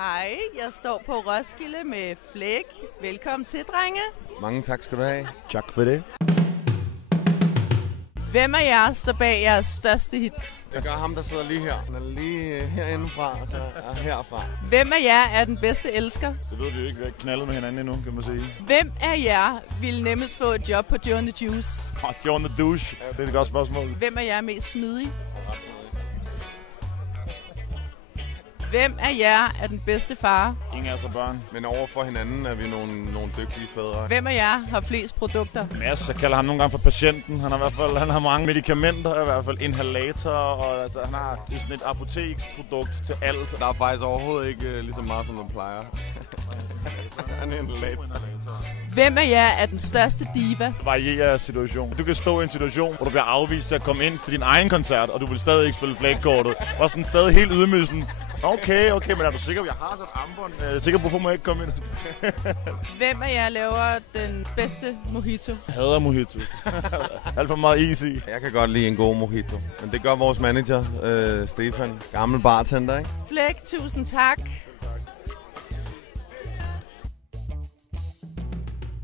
Hej, jeg står på Roskilde med Flæk. Velkommen til, drenge. Mange tak skal du have. Tak for det. Hvem af jer står bag jeres største hits? Det gør ham, der sidder lige her. Han er lige herindefra, og så er herfra. Hvem af jer er den bedste elsker? Det ved vi jo ikke. Vi har ikke knaldet med hinanden endnu, kan man sige. Hvem af jer vil nemmest få et job på Joe and the Juice? Joe and the Douche. Det er et godt spørgsmål. Hvem af jer er mest smidig? Hvem af jer er den bedste far? Ingen af os er børn. Men over for hinanden er vi nogle dygtige fædre. Hvem af jer har flest produkter? Mads, jeg kalder ham nogle gange for patienten. Han har mange medicamenter, i hvert fald inhalator, og altså, han har sådan et apoteksprodukt til alt. Der er faktisk overhovedet ikke lige så meget, som man plejer. Han er inhalator. Hvem af jer er den største diva? Varierer situation. Du kan stå i en situation, hvor du bliver afvist til at komme ind til din egen koncert, og du vil stadig ikke spille flagkortet. Og sådan stadig helt ydmygende. Okay, men er du sikker? Jeg har sådan et armbånd. Jeg er sikker på, hvorfor må jeg ikke komme ind? Hvem af jer laver den bedste mojito? Jeg hader mojito. Alt for meget easy. Jeg kan godt lide en god mojito. Men det gør vores manager, Stefan. Gammel bartender, ikke? Flæk, tusind tak.